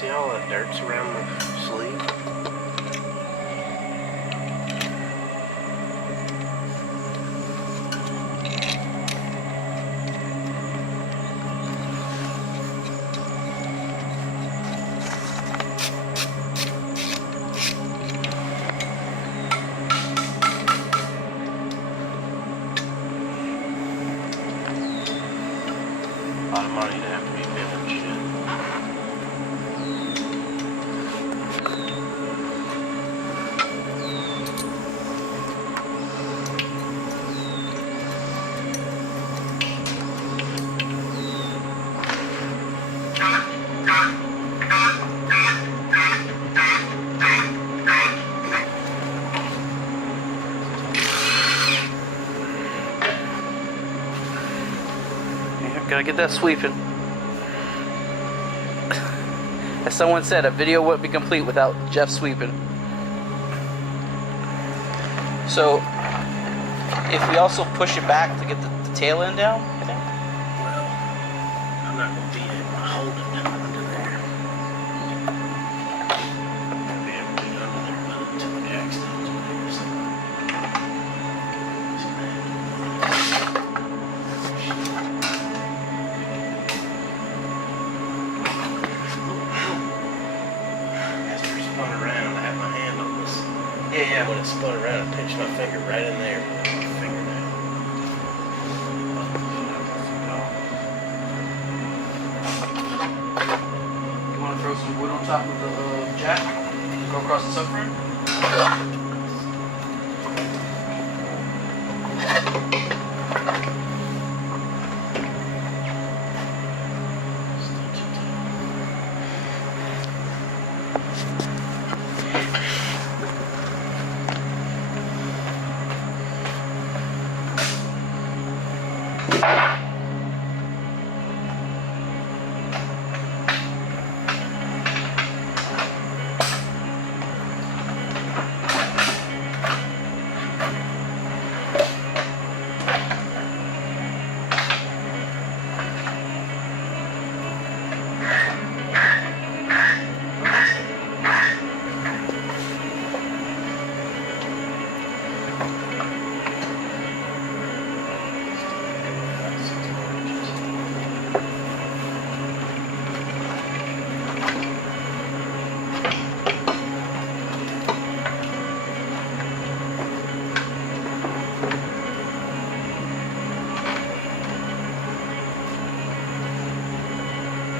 See all that dirt's around the sleeve? A lot of money to have to be bending shit. Gotta get that sweeping. As someone said, a video wouldn't be complete without Jeff sweeping. So, if we also push it back to get the tail end down, I think. Well, I'm not going to be able to hold it under there. I'm going to be able to get under there and put it until the jack's down to there. So. Yeah. When it spun around, I pinched my finger right in there. Put my finger down. You want to throw some wood on top of the jack? Go across the subframe?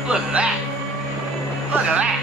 Look at that! Look at that!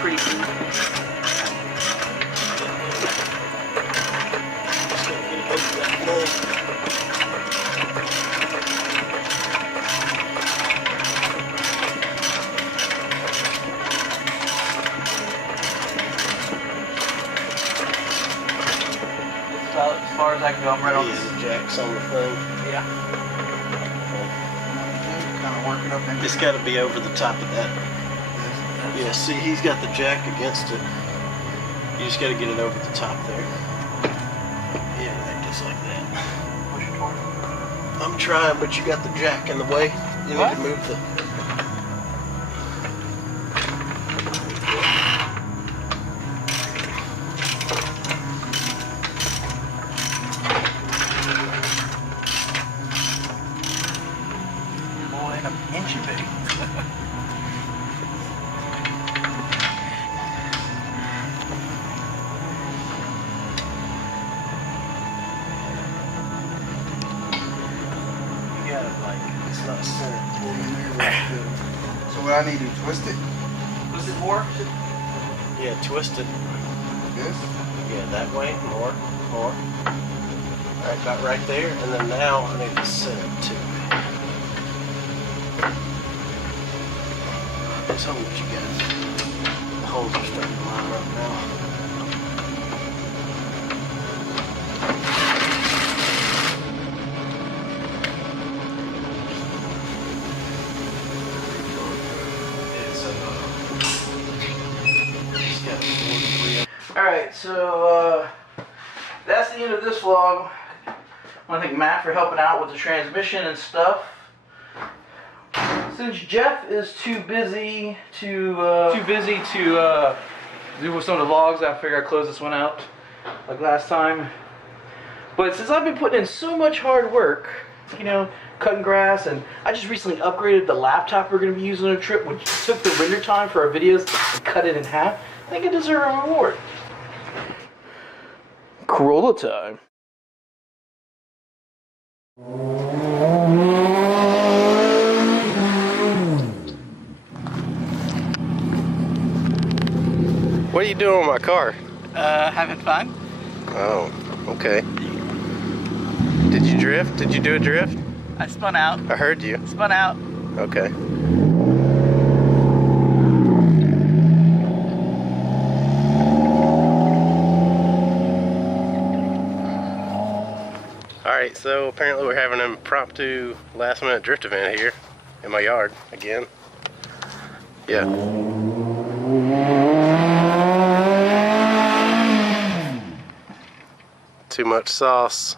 Pretty cool. About as far as I can go, I'm right on this. The jack's on the thing. Yeah. Kind of work it up in. It's got to be over the top of that. Yeah, see, he's got the jack against it. You just got to get it over the top there. Yeah, like just like that. Push it toward. I'm trying, but you got the jack in the way. You need to move the... Boy, an inchy bitty. It's not centered. So what I need to twist it? Twist it more. Yeah, twist it. This? Yeah, that way. More. All right, about right there. And then now I need to set it too. Tell me what you got. The holes are starting to line up now. Alright, so that's the end of this vlog. I want to thank Matt for helping out with the transmission and stuff. Since Jeff is too busy to do with some of the vlogs, I figured I'd close this one out like last time. But since I've been putting in so much hard work, you know, cutting grass, and I just recently upgraded the laptop we're going to be using on a trip, which took the render time for our videos and cut it in half, I think I deserve a reward. Corolla time. What are you doing with my car? Having fun? Oh, okay. Did you drift? Did you do a drift? I spun out. I heard you. Spun out. Okay. Alright, so apparently we're having an impromptu last minute drift event here in my yard again. Yeah. Too much sauce.